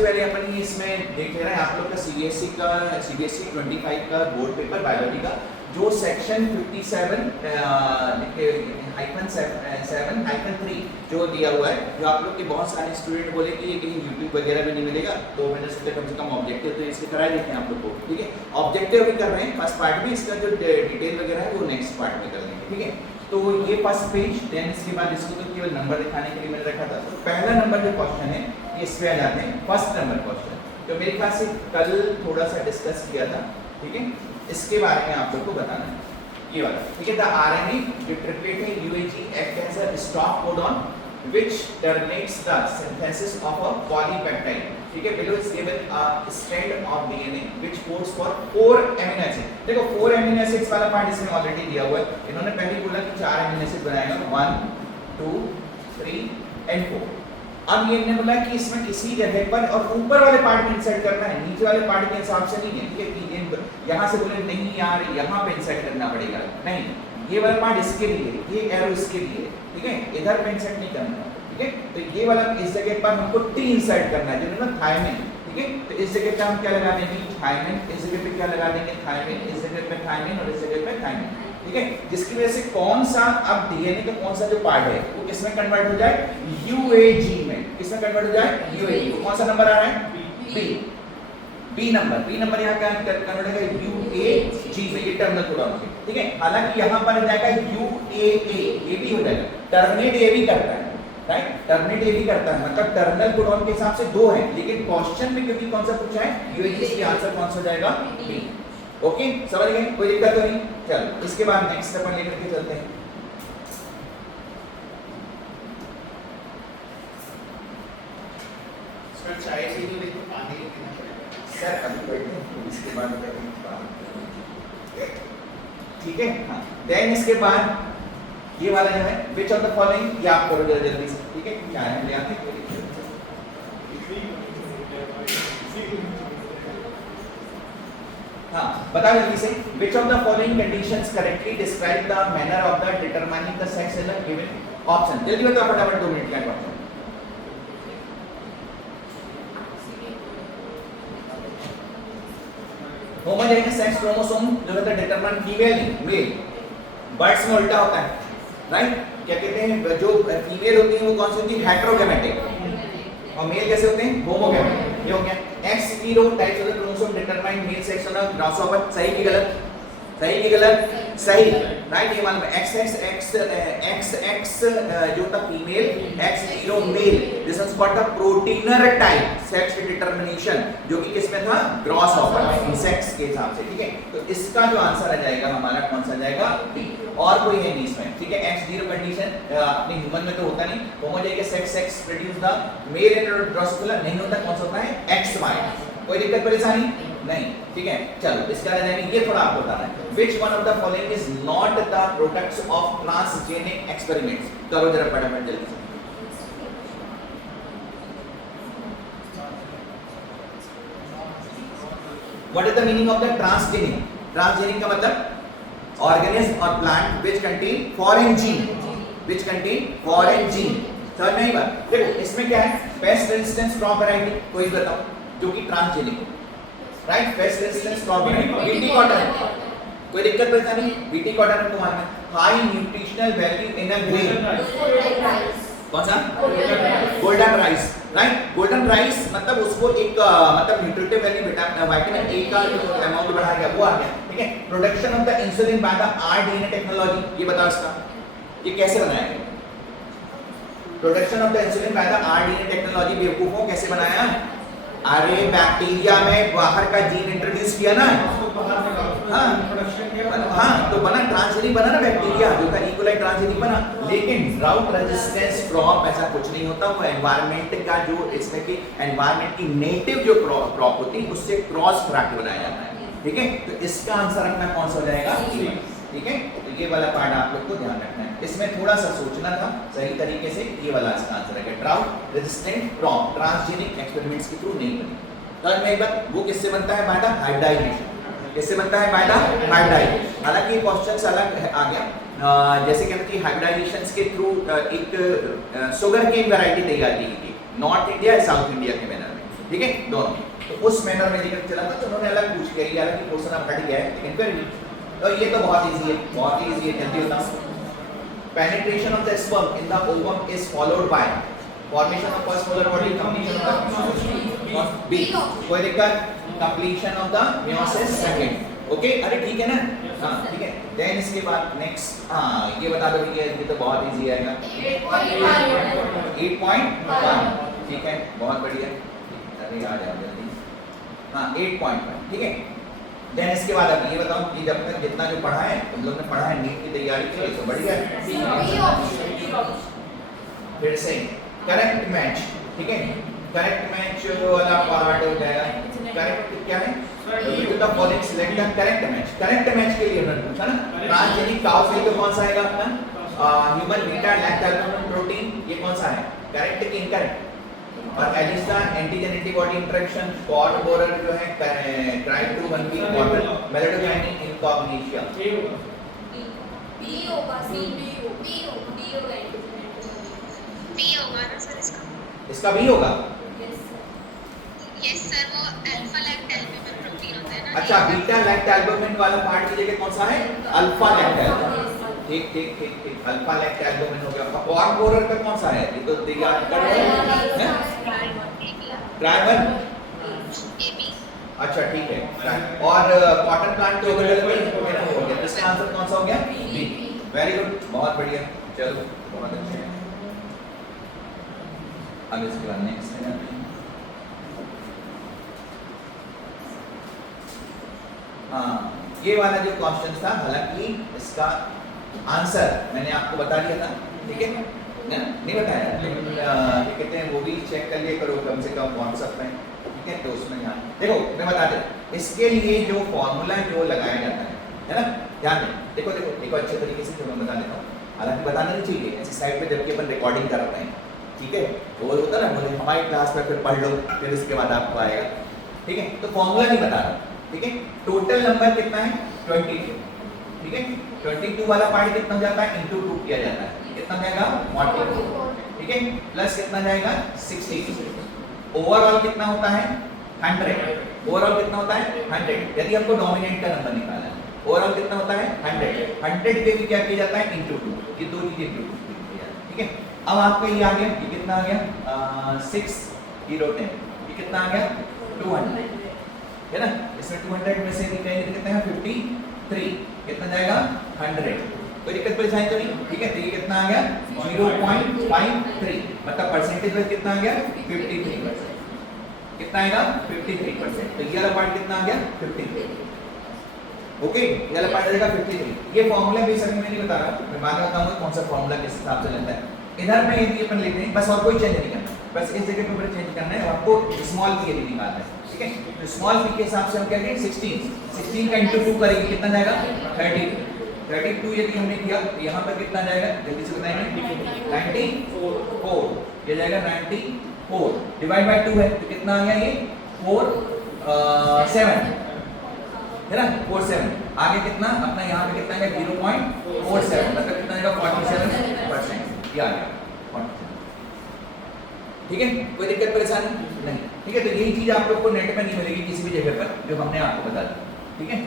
सबसे पहले अपन ये इसमें देख ले रहे हैं आप लोग का सीबीएसई 25 का बोर्ड पेपर बायोलॉजी का जो सेक्शन 57-7-3 जो दिया हुआ है, जो आप लोग के बहुत सारे स्टूडेंट बोले कि ये कहीं यूट्यूब वगैरह में नहीं मिलेगा, तो मैंने सोचा कम से कम ऑब्जेक्टिव तो इसके करा देते हैं आप लोग को। ठीक है, ऑब्जेक्टिव भी कर रहे हैं फर्स्ट पार्ट में, इसका जो डिटेल वगैरह है वो नेक्स्ट पार्ट में कर लेंगे। ठीक है, तो ये फर्स्ट पेज, देन इसके बाद इसको तो केवल नंबर दिखाने के लिए मैंने रखा था। तो पहला नंबर जो क्वेश्चन है इस पे आ जाते हैं, फर्स्ट नंबर क्वेश्चन, तो मेरे ख्याल से कल थोड़ा सा डिस्कस किया था। ठीक है, इसके बारे में आप लोग को बताना है, ये वाला। ठीक है, द आरएनए जो ट्रिपलेट है UAG act as a stop codon which terminates the synthesis of a polypeptide. ठीक है, below is given a strand of DNA which codes for 4 amino acids. देखो 4 amino acids वाला पार्ट इसमें already दिया हुआ है, इन्होंने पहले बोला कि 4 amino acids बनाएगा, 1 2 3 and 4। अब ये इन्होंने बोला कि इसमें किसी जगह पर और ऊपर वाले पार्ट में इंसर्ट करना है, नीचे वाले पार्ट के हिसाब से नहीं है। ठीक है, यहाँ से बोले नहीं यार यहाँ पे इंसर्ट करना पड़ेगा, नहीं, ये वाला पार्ट इसके लिए, ये एरो इसके लिए। ठीक है, इधर पे इंसर्ट नहीं करना। ठीक है, तो ये वाला इस जगह पर हमको टी इंसर्ट करना है, जो ना थायमिन। ठीक है, तो इस जगह पे हम क्या लगा देंगे, थायमिन, इस जगह पे क्या लगा देंगे, थायमिन, इस जगह पे थायमिन और इस जगह पे थायमिन। ठीक है, जिसकी वजह से कौन सा अब डीएनए का कौन सा जो पार्ट है वो किसमें कन्वर्ट हो जाए, यूएजी में। किसमें कन्वर्ट हो जाए, यूएजी। कौन सा नंबर आ रहा है, बी नंबर यहाँ क्या कन्वर्ट होगा, यूएजी में, ये टर्मिनल कोडॉन से। ठीक है, हालांकि यहाँ पर जाएगा यूएए, ये भी हो जाएगा, टर्मिनेट ए भी करता है, राइट, टर्मिनेट ए भी करता है, मतलब टर्मिनल कोडॉन के हिसाब से 2 है, लेकिन क्वेश्चन में क्योंकि कौन सा पूछा है, यूएजी, इसका आंसर कौन सा हो जाएगा, बी। ओके, समझ गए, कोई दिक्कत तो नहीं। चलो इसके बाद नेक्स्ट अपन लेकर के चलते हैं। सर चाय से नहीं लेके पानी पीना पड़ेगा सर, अभी बैठे हैं, इसके बाद ठीक है। हाँ, देन इसके बाद ये वाला जो है which of the following, ये आप करो जरा जल्दी से। ठीक है, क्या है ले आते हैं। हाँ, बता जल्दी से, which of the following conditions correctly describe the manner of the determining the sex in the given option। जल्दी बताओ फटाफट, 2 मिनट का क्वेश्चन। होमोजाइगस सेक्स क्रोमोसोम जो होता है डिटरमाइन फीमेल मेल, बर्ड्स में उल्टा होता है, राइट। क्या कहते हैं, जो फीमेल होती है वो कौन सी होती है, हेटेरोगैमेटिक, और मेल कैसे होते हैं, होमोगैमेटिक। ये हो गया। X zero types of the chromosome determine male sex of the grasshopper, सही की गलत, सही की गलत, सही, राइट। ये मालूम है, XX जो था female, X0 male, this is called the protenor type sex determination, जो कि किसमें था, ग्रासहॉपर में, इंसेक्ट्स के हिसाब से। ठीक है, तो इसका जो आंसर आ जाएगा हमारा कौन सा जाएगा, बी। और कोई है नहीं इसमें। ठीक है, X0 कंडीशन अपने ह्यूमन में तो होता नहीं, homozygous sex produce the male and Drosophila नहीं होता, कौन सा होता है, XY। कोई दिक्कत परेशानी नहीं। ठीक है, चलो इसका आ जाएगा, ये थोड़ा आपको बताना है, which one of the following is not the products of transgenic experiments। करो जरा फटाफट जल्दी से। What is the meaning of the transgenic? Transgenic का मतलब organism or plant which contain foreign gene, which contain foreign gene। समझ में आई बात। देखो इसमें क्या है, पेस्ट रेजिस्टेंस क्रॉप वैरायटी, कोई बताओ जो कि transgenic, right, paste resistance crop variety, BT cotton, कोई दिक्कत परेशानी, बीटी कॉटन हमको मालूम है। High nutritional value in a grain, कौन सा, golden rice, right. Golden rice मतलब उसको एक मतलब न्यूट्रिटिव वैल्यू विटामिन ए का जो अमाउंट बढ़ा गया वो आ गया। ठीक है, production of the insulin by the rDNA technology, ये बताओ इसका, ये कैसे बनाया गया, production of the insulin by the rDNA technology, बेवकूफों कैसे बनाया, अरे बैक्टीरिया में बाहर का जीन इंट्रोड्यूस किया ना, हाँ, तो बना ट्रांसजेनिक बना ना, बैक्टीरिया जो था इकोलाई ट्रांसजेनिक बना। लेकिन ड्राउट रेजिस्टेंस क्रॉप ऐसा कुछ नहीं होता, वो एनवायरनमेंट का जो इसमें की एनवायरनमेंट की नेटिव जो क्रॉप होती है उससे क्रॉस करा के बनाया जाता है। ठीक है, तो इसका आंसर अपना कौन सा हो जाएगा, ठीक है, तो ये वाला पार्ट आप लोग को ध्यान रखना है, इसमें थोड़ा सा सोचना था सही तरीके से, ये वाला इसका आंसर है। Drought resistant crop transgenic experiments के थ्रू नहीं बनी। तो मैं एक बार, वो किससे बनता है, बाय द हाइब्रिडाइजेशन, किससे बनता है, बाय द हाइब्रिडाइजेशन। हालांकि ये क्वेश्चन अलग आ गया, जैसे कहते हैं कि हाइब्रिडाइजेशन के थ्रू एक शुगर केन वैरायटी तैयार की गई, नॉर्थ इंडिया साउथ इंडिया के मैनर में। ठीक है, दोनों। तो उस मैनर में लेकर चला था, तो उन्होंने अलग पूछ लिया, ये हालांकि क्वेश्चन अब हट गया है, लेकिन फिर भी तो ये तो बहुत इजी है, बहुत ही इजी है, जल्दी बताओ। Penetration of the sperm in the ovum is followed by formation of first polar body, completion of the B, कोई दिक्कत, completion of the meiosis second, okay, अरे ठीक है ना, हाँ ठीक है। देन इसके बाद नेक्स्ट, हाँ ये बता दो भैया, ये तो बहुत इजी आएगा, 8.1, ठीक है, बहुत बढ़िया, अरे आ जाओ जल्दी, हाँ 8.1, ठीक है। देन इसके बाद अब ये बताओ कि जब तक जितना जो पढ़ा है तुम लोग ने पढ़ा है नीट की तैयारी के लिए, तो बढ़िया है। फिर से करेक्ट मैच, ठीक है, करेक्ट मैच वाला पार्ट हो जाएगा। करेक्ट क्या है, करेक्ट मैच, करेक्ट मैच के लिए उन्होंने पूछा ना, ट्रांसजेनिक काउ सेल तो कौन सा आएगा अपना, ह्यूमन बीटा लैक्टोजन प्रोटीन, ये कौन सा है, करेक्ट कि इनकरेक्ट। और ELISA antigen antibody interaction, cod borer जो है tribe to one weak water meloidogyne incognita, B होगा, सी बी होगा, बी होगा ना सर इसका? इसका भी होगा। यस सर, वो अल्फा लैक्ट एल्ब्यूमिन प्रोटीन होता है ना। अच्छा, बीटा लैक्ट एल्ब्यूमिन वाला पार्ट की जगह कौन सा है, अल्फा लैक्ट एल्ब्यूमिन, ठीक ठीक ठीक ठीक, अल्फा लैक्ट एल्ब्यूमिन हो गया। अब कॉड बोरर का कौन सा है, ये तो तैयार कर रहे हैं, ट्राइबल एबी। अच्छा ठीक है, और कॉटन प्लांट तो अवेलेबल हो गया, इसका आंसर कौन सा हो गया, बी, वेरी गुड, बहुत बढ़िया, चलो बहुत अच्छे हैं। अब इसके बाद नेक्स्ट है, हाँ ये वाला जो क्वेश्चन था, हालांकि इसका आंसर मैंने आपको बता दिया था, ठीक है ना, नहीं बताया, लेकिन कहते हैं वो भी चेक कर लिए करो कम से कम व्हाट्सएप में, ठीक है। तो उसमें यहाँ देखो मैं बता दे, इसके लिए जो फॉर्मूला जो लगाया जाता है ना, ध्यान दें, देखो देखो देखो अच्छे तरीके से मैं बता देता हूँ, हालांकि बताना नहीं चाहिए ऐसी साइड पे जबकि अपन रिकॉर्डिंग कर रहे हैं, ठीक है, वो होता ना बोले हमारी क्लास में फिर पढ़ लो, फिर इसके बाद आपको आएगा, ठीक है। तो फॉर्मूला नहीं बता रहा, ठीक है। टोटल नंबर कितना है, 22, ठीक है, 22 वाला पार्ट कितना हो जाता है, इंटू 2 किया जाता है, कितना जाएगा 42, ठीक है, प्लस कितना जाएगा 60, ओवरऑल कितना होता है 100, ओवरऑल कितना होता है 100, यदि हमको डोमिनेंट का नंबर निकालना है, ओवरऑल कितना होता है 100 के भी क्या किया जाता है, इंटू 2, ये दो चीजें इंटू 2 किया जाता है, ठीक है। अब आपका ये आ गया, ये कितना आ गया 6 0 10, ये कितना आ गया 200, है ना, इसमें 200 में से कहीं कितना है 53, कितना जाएगा 100, कोई दिक्कत परेशानी तो नहीं, ठीक है। तो ये कितना आ गया 0.53, मतलब परसेंटेज में कितना आ गया 53%, कितना आएगा 53%, तो ये वाला पार्ट कितना आ गया 53, ओके, ये वाला पार्ट आ जाएगा 53। ये फॉर्मूला भी सभी में नहीं बता रहा, मैं बाद में बताऊंगा कौन सा फॉर्मूला किस हिसाब से लेता है। इधर में यदि अपन लेते हैं, बस और कोई चेंज नहीं करना, बस इस जगह पे चेंज करना है, आपको स्मॉल पी यदि निकालना है, ठीक है। तो स्मॉल पी के हिसाब से हम क्या करेंगे 16 का इंटू 2 करेंगे, कितना जाएगा 32 यदि हमने किया तो यहाँ पर कितना जाएगा, जल्दी से बताएंगे 94, ये जाएगा 94, डिवाइड बाय 2 है तो कितना आ गया ये 7 है ना, 47, आगे कितना अपना यहाँ पे कितना है 0.47, मतलब कितना आएगा 47%, ये आ गया 47, ठीक है, कोई दिक्कत परेशानी नहीं, ठीक है। तो यही चीज आप लोग को नेट पे नहीं मिलेगी किसी भी जगह पर जो हमने आपको बता दी, ठीक है।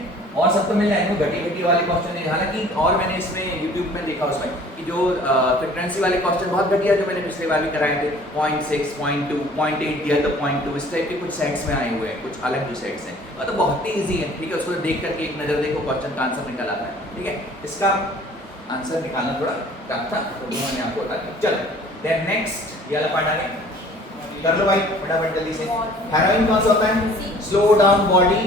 और सब तो मिल जाएंगे, घटी वाले क्वेश्चन नहीं, हालांकि और मैंने इसमें YouTube में देखा उसमें कि जो फ्रीक्वेंसी वाले क्वेश्चन बहुत घटिया जो मैंने पिछले बार भी कराए थे 0.6 0.2 0.8 दिया तो 0.2 इस टाइप के कुछ सेट्स में आए हुए हैं, कुछ अलग जो सेट्स हैं, मतलब बहुत ही ईजी है, ठीक है। उसको देख करके एक नज़र देखो, क्वेश्चन का आंसर निकल आता है, ठीक है। इसका आंसर निकालना थोड़ा टफ था तो मैंने आपको बता दिया। चलो देन नेक्स्ट ये वाला पार्ट आ गया, कर लो भाई फटाफट जल्दी से। हेरोइन कौन सा होता है, slow down body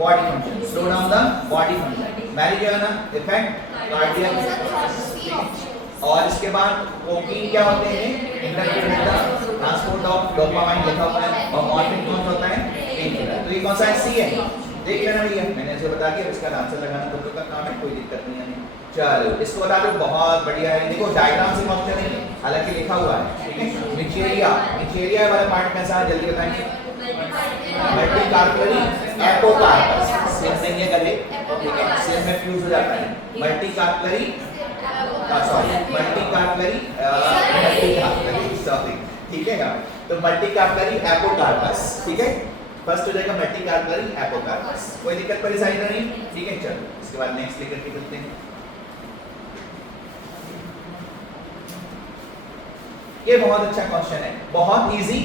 function, slow down the body function, marijuana effect cardiac, और इसके बाद कोकीन क्या होते हैं, ट्रांसपोर्ट ऑफ डोपामाइन लिखा हुआ है, और मॉर्फिन कौन सा होता है, पेनकिलर। तो ये कौन सा है, सी है, देख लेना भैया, मैंने ऐसे बता दिया, इसका आंसर लगाना तुम लोग का काम है, कोई दिक्कत नहीं है। चलो इसको बता दो, बहुत बढ़िया है, देखो डायग्राम से क्वेश्चन नहीं है, हालांकि लिखा हुआ है, ठीक है। मिचेरिया वाला पार्ट कैसा है जल्दी बताएंगे, मल्टीकार्पलरी एपोकार्पस, सेम नहीं है गले, ठीक है, सेम में फ्यूज हो जाता है, मल्टीकार्पलरी सॉरी, ठीक है। तो मल्टी कैपिलरी एपोकार्पस, ठीक है, फर्स्ट हो जाएगा मल्टी कैपिलरी एपोकार्पस। कोई दिक्कत परेशानी तो नहीं, ठीक है। चलो इसके बाद नेक्स्ट लेकर के चलते हैं। ये बहुत अच्छा क्वेश्चन है, बहुत इजी।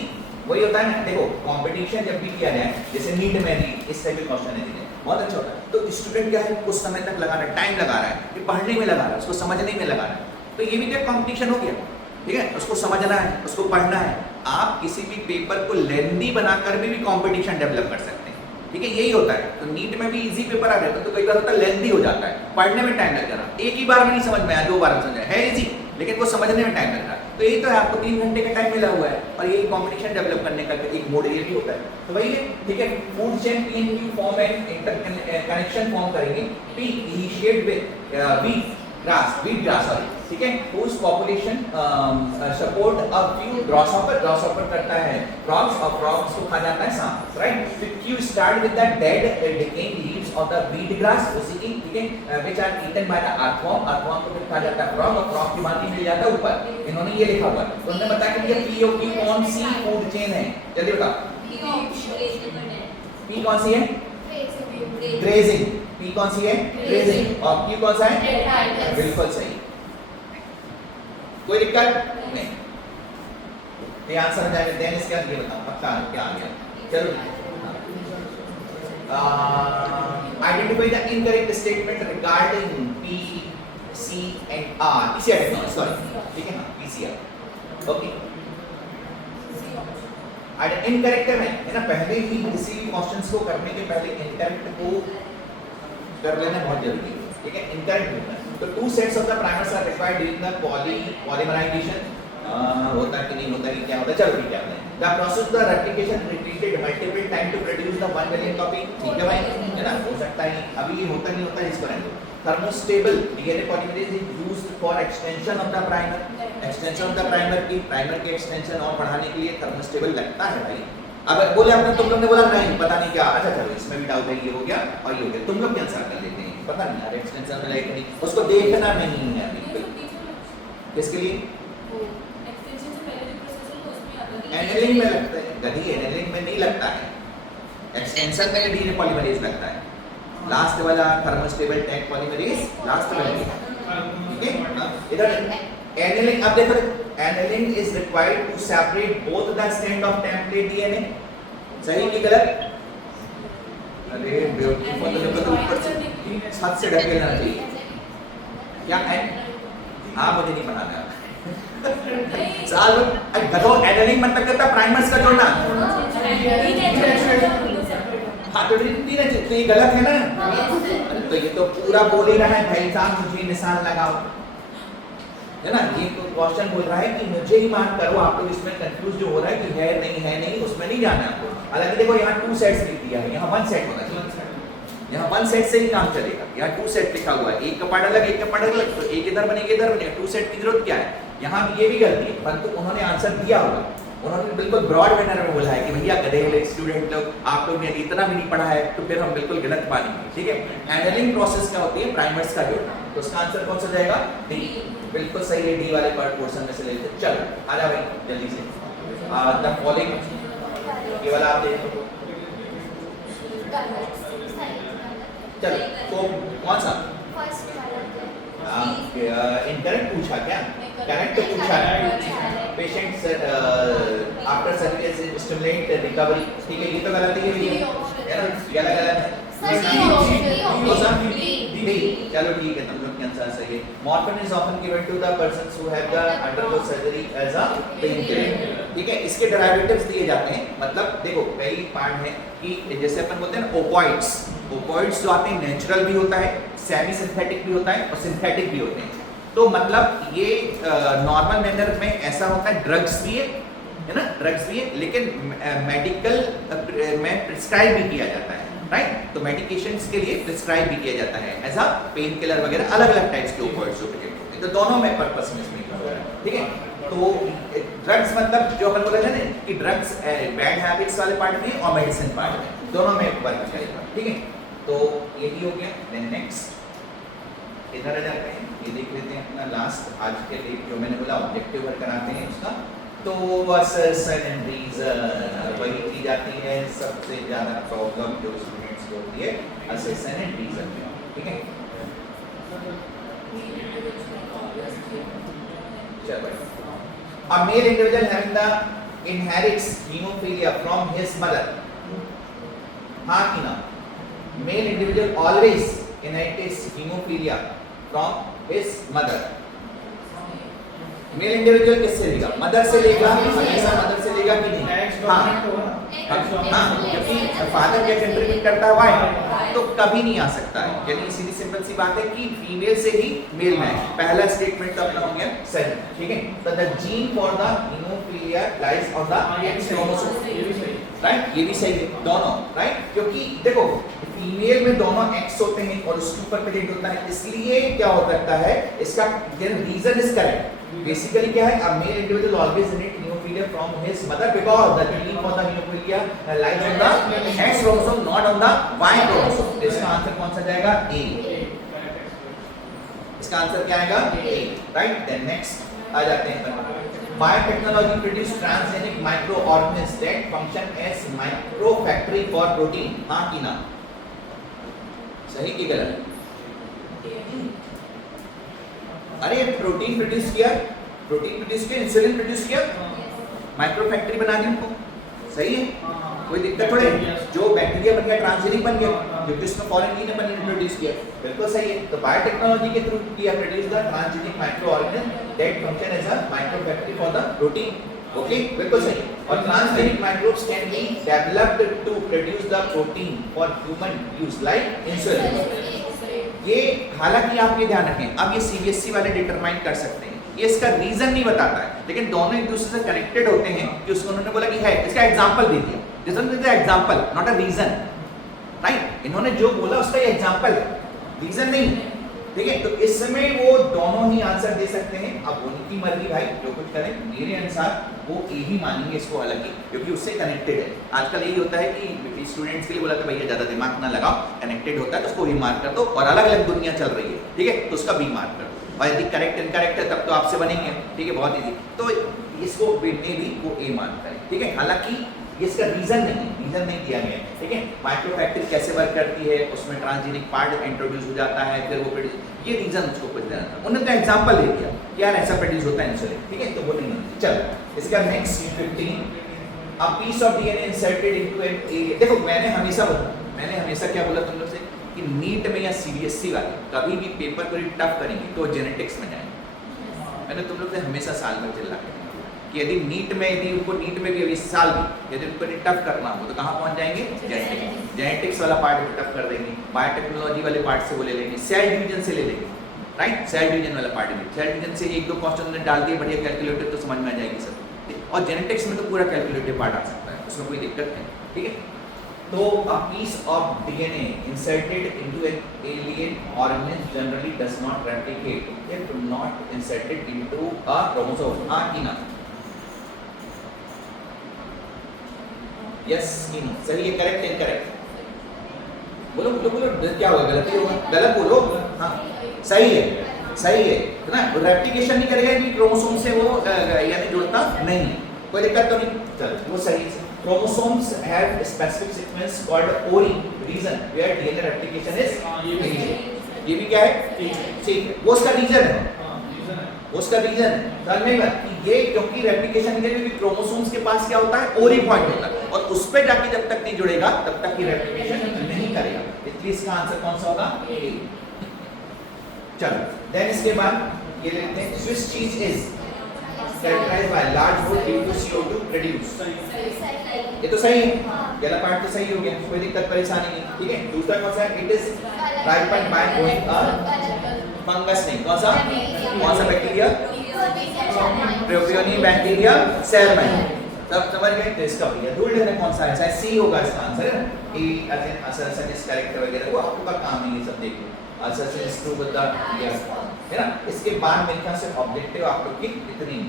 वही होता है ना, देखो कंपटीशन जब भी किया जाए, जैसे नीट में भी इस टाइप के क्वेश्चन है, बहुत अच्छा होता है। तो स्टूडेंट क्या है, कुछ समय तक लगा रहा है, टाइम लगा रहा है, ये पढ़ने में लगा रहा है, उसको समझने में लगा रहा है, तो ये भी एक कंपटीशन हो गया, ठीक है। उसको समझना है, उसको पढ़ना है। आप किसी भी पेपर को लेंदी बनाकर भी कंपटीशन डेवलप कर सकते हैं, ठीक है, यही होता है। तो नीट में भी इजी पेपर आ जाता है, तो कई बार होता है लेंदी हो जाता है, पढ़ने में टाइम लग जाना, एक ही बार में नहीं समझ में आया, 2 बार में समझ आया, है इजी, लेकिन वो समझने में टाइम लग रहा है। तो यही तो है, आपको 3 घंटे का टाइम मिला हुआ है, और यही कंपटीशन डेवलप करने का एक मोड ये भी होता है। तो वही है, ठीक है। Food chain PNQ form and inter connection form करेंगे। P initiate with wheat grass, ठीक है, whose population support a few grasshopper करता है frogs, और frogs को खा जाता है सांप, right? With Q start with the dead decaying leaves of the wheat grass, उसी की, ठीक है, which are eaten by the earthworm को फिर खा जाता है frog, और frog की भांति मिल जाता है ऊपर। इन्होंने ये लिखा हुआ है, तो उन्होंने बताया कि ये POQ कौन सी फूड चेन है, जल्दी बताओ। P कौन सी है? ग्रेजिंग। P कौन सी है? ग्रेजिंग। और Q कौन सा है? बिल्कुल सही। कोई दिक्कत नहीं, ये आंसर जाएगा। देन इसके बाद ये बताओ पक्का क्या आ गया। चलो, identify the incorrect statement regarding P, C and R। PCR, sorry, ठीक है, PCR, ओके। इनकरेक्ट है ना, पहले ही किसी क्वेश्चंस को करने के पहले इनकरेक्ट को कर लेना बहुत जरूरी है, ठीक है। इनकरेक्ट होता है, तो 2 sets of the primers are required during the polymerization. होता है कि नहीं होता, कि क्या होता है, चलो ठीक है। The process the replication repeated multiple time to produce the 1 million copy, ठीक है भाई, है ना, हो सकता है अभी ये होता नहीं होता, इसको रहने दो। Thermostable DNA polymerase is used for extension of the primer, extension of the primer की एक्सटेंशन और बढ़ाने के लिए थर्मोस्टेबल लगता है भाई। अब बोले आपने, तुम लोग ने बोला नहीं पता नहीं क्या, अच्छा चलो इसमें भी डाउट है, ये हो गया और ये हो गया, तुम लोग क्या आंसर कर लेते हैं, पता नहीं यार, एक्सटेंशन में लगेगा नहीं, उसको देखना नहीं है अभी। किसके लिए? एनालिंग में लगता है, गधी एनालिंग में नहीं लगता है, एक्सटेंशन में DNA पॉलीमरेज लगता है। लास्ट वाला थर्मोस्टेबल टैग पॉलीमरेज लास्ट वाला, ठीक है। इधर एनालिंग, अब देखो, annealing is required to separate both the strand of template DNA, सही कि गलत? अरे ब्यूटीफुल, तो ऊपर से छत से ढकेलना चाहिए क्या है? हाँ, मुझे नहीं बनाना साल गधो, एनालिंग मतलब करता प्राइमर्स का जोड़ना, हाँ तो ये गलत है ना, तो ये तो पूरा बोल ही रहा है भाई साहब, मुझे निशान लगाओ, है ना। ये तो क्वेश्चन बोल रहा है कि मुझे ही मार्क करो, आप लोग इसमें कंफ्यूज जो हो रहा है कि है नहीं, उसमें नहीं जाना आपको। हालांकि देखो यहाँ 2 सेट्स लिख दिया है, यहाँ 1 सेट होना चाहिए, यहाँ 1 सेट से ही काम चलेगा। यहाँ 2 सेट लिखा हुआ है, एक का पार्ट अलग, एक का पार्ट अलग, तो एक इधर बनेगा, इधर बनेगा, 2 सेट की जरूरत क्या है? यहाँ ये भी गलती है, परंतु उन्होंने आंसर दिया हुआ, उन्होंने बिल्कुल ब्रॉड मैनर में बोला है कि भैया गधे स्टूडेंट लोग, आप लोग ने इतना भी नहीं पढ़ा है, तो फिर हम बिल्कुल गलत मानेंगे, ठीक है। एनालिंग प्रोसेस क्या होती है? प्राइमर्स का जोड़ना, तो उसका आंसर कौन सा जाएगा? डी, बिल्कुल सही है, डी वाले पार्ट पोर्शन में से लेते। चलो आ जा भाई जल्दी से, द फॉलोइंग ये वाला आप देखो, चलो तो कौन सा इनकरेक्ट पूछा क्या? करेक्ट पूछा है। Patients after surgery stimulate recovery, ठीक है, ये तो गलत है, ये ना गलत है। चलो ठीक है, तुम लोग के आंसर सही है। Morphine is often given to the persons who have the undergo surgery as a pain killer, ठीक है। इसके डेरिवेटिव्स दिए जाते हैं, मतलब देखो कई पार्ट है कि जैसे अपन बोलते हैं ना ओपॉइड्स जो आते हैं, नेचुरल भी होता है, सेमी सिंथेटिक भी होता है और सिंथेटिक भी होते हैं। तो मतलब ये नॉर्मल मैनर में ऐसा होता है, ड्रग्स भी है ना, ड्रग्स भी है, लेकिन मेडिकल में प्रिस्क्राइब भी किया जाता है, राइट। तो मेडिकेशंस के लिए प्रिस्क्राइब भी किया जाता है एज अ पेन किलर वगैरह, अलग अलग टाइप्स के ओपॉइड्स जो प्रोटेक्ट होते हैं, तो दोनों में पर्पस में इसमें लिखा हुआ है, ठीक है। तो ड्रग्स मतलब जो अपन बोला था ना कि ड्रग्स बैड हैबिट्स वाले पार्ट में और मेडिसिन पार्ट में, दोनों में वर्क करेगा, ठीक है। तो यही हो गया। देन नेक्स्ट इधर आ जाते हैं, ये देख लेते हैं अपना लास्ट आज के लिए जो मैंने बोला ऑब्जेक्टिव वर्क कराते हैं उसका, तो assertion and reason वही की जाती है सबसे ज्यादा प्रॉब्लम जो स्टूडेंट्स को होती है assertion and reason में, ठीक है। चलो, a male individual having the inherits hemophilia from his mother, हाँ कि ना, male individual always inherits hemophilia from his mother। Male individual किससे लेगा? मदर से लेगा, हमेशा मदर से लेगा कि नहीं? हाँ, क्योंकि फादर क्या कंट्रीब्यूट करता है? वाई, तो कभी नहीं आ सकता है। यानी सीधी सिंपल सी बात है कि फीमेल से ही मेल में पहला स्टेटमेंट तो अपना हो गया सही, ठीक है। तो the gene for the haemophilia lies on the x chromosome, right, ये भी सही है दोनों, राइट, क्योंकि देखो फीमेल में दोनों एक्स होते हैं और उसके ऊपर प्रेजेंट होता है, इसलिए क्या हो सकता है इसका रीजन इज करेक्ट। बेसिकली क्या है, a male individual always inherit hemophilia from his mother because the gene for the hemophilia lies on the X chromosome, not on the Y chromosome। इसका आंसर कौन सा जाएगा? A। इसका answer क्या आएगा? A, right. Then next आ जाते हैं अपन, biotechnology produce transgenic microorganism that function as micro factory for protein, हाँ कि ना? सही कि गलत? अरे प्रोटीन प्रोड्यूस किया, इंसुलिन प्रोड्यूस किया, माइक्रो फैक्ट्री बना दी उनको, सही है, कोई दिक्कत थोड़ी। जो बैक्टीरिया बन गया ट्रांसजेनिक बन गया, क्योंकि उसमें फॉरेन जीन बन प्रोड्यूस किया, बिल्कुल सही है। तो बायोटेक्नोलॉजी के थ्रू किया produce the transgenic microorganism that function as a micro factory for the protein, okay, बिल्कुल सही। और transgenic microbes can be developed to produce the protein for human use like insulin. ये हालांकि आप ये ध्यान रखें, अब ये सीबीएसई वाले डिटरमाइन कर सकते हैं, ये इसका रीजन नहीं बताता है, लेकिन दोनों एक दूसरे से कनेक्टेड होते हैं कि उसको उन्होंने बोला कि है, इसका एग्जांपल दे दिया, this is the example not a reason, right. इन्होंने जो बोला उसका ये एग्जांपल है, रीजन नहीं, ठीक है। तो इसमें वो दोनों ही आंसर दे सकते हैं। अब उनकी मर्जी भाई, जो कुछ करें, मेरे अनुसार वो ए ही मानेंगे इसको, हालांकि क्योंकि उससे कनेक्टेड है। आजकल यही होता है कि स्टूडेंट्स के लिए बोला कि भैया ज्यादा दिमाग ना लगाओ, कनेक्टेड होता है तो उसको भी मार्क कर दो, और अलग अलग दुनिया चल रही है, ठीक है, तो उसका भी मार्क कर दो, और यदि करेक्ट इनकरेक्ट है तब तो आपसे बनेंगे, ठीक है, बहुत ईजी। तो इसको में भी वो ए मानता है, ठीक है। हालांकि इसका रीजन नहीं दिया गया, ठीक है। माइक्रो फैक्ट्री कैसे वर्क करती है, उसमें ट्रांसजेनिक पार्ट इंट्रोड्यूस हो जाता है, फिर वो ये रीजन उसको कुछ देना था, उन्होंने तो एग्जांपल दे दिया कि यार ऐसा प्रोड्यूस होता है इंसुलिन, ठीक है, तो वो नहीं मानते। चलो इसका next 15, a piece of DNA inserted into an area। देखो मैंने हमेशा क्या बोला तुम लोग से कि नीट में या सीबीएसई वाले कभी भी पेपर को टफ करेंगे तो जेनेटिक्स में जाएंगे। मैंने तुम लोग से हमेशा साल भर चिल्ला कि यदि नीट में भी अभी साल भी यदि उनको टफ करना हो तो कहाँ पहुँच जाएंगे? जेनेटिक्स वाला पार्ट भी टफ कर देंगे, बायोटेक्नोलॉजी वाले पार्ट से वो ले लेंगे, सेल डिवीजन से ले लेंगे, राइट, सेल डिवीजन वाला पार्ट भी, सेल डिवीजन से एक दो क्वेश्चन डाल दिए बढ़िया कैलकुलेटर तो समझ में आ जाएगी सब। और जेनेटिक्स में तो पूरा कैलकुलेटिव पार्ट आ सकता है, उसमें कोई दिक्कत नहीं, ठीक है। तो a piece of DNA inserted into an alien organism generally does not replicate if not inserted into a chromosome, हाँ कि ना? यस कि नो? सही है, करेक्ट इनकरेक्ट? बोलो क्या होगा? गलती होगा, गलत बोलो, हाँ सही है ना। रेप्लिकेशन नहीं करेगा कि क्रोमोसोम से वो यानी जुड़ता नहीं, कोई दिक्कत तो नहीं, चलो वो सही है। Chromosomes have a specific sequence called ORI region where DNA replication is finished। ये भी क्या है? ठीक है, वो उसका रीजन है, समझ में बात कि ये क्योंकि रेप्लिकेशन के लिए क्रोमोसोम्स के पास क्या होता है? ओरी पॉइंट होता है, और उस पे जाके जब तक नहीं जुड़ेगा तब तक ये रेप्लिकेशन नहीं करेगा, इसलिए इसका आंसर कौन सा होगा? ए। चलो देन इसके बाद ये लेते हैं, Swiss cheese is characterized by large growth due to CO2 produced। ये तो सही है, पहला पार्ट तो सही हो गया, कोई दिक्कत परेशानी नहीं, ठीक है। दूसरा कौन सा है? It is ripened by growing a fungus, नहीं कौन सा बैक्टीरिया? प्रोपियोनियम बैक्टीरिया सेल में, सब समझ गए। तो इसका भैया ढूंढ लेना कौन सा है, शायद सी होगा इसका आंसर, है ना। ए असरसन इस कैरेक्टर वगैरह वो आपका काम नहीं है, सब देखो assertion is true with the, है ना। इसके बाद मेरे ख्याल से ऑब्जेक्टिव आप लोग की इतनी,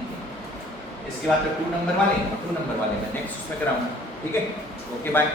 इसके बाद तो 2 नंबर वाले में नेक्स्ट उसमें कराऊंगा, ठीक है। Okay bye.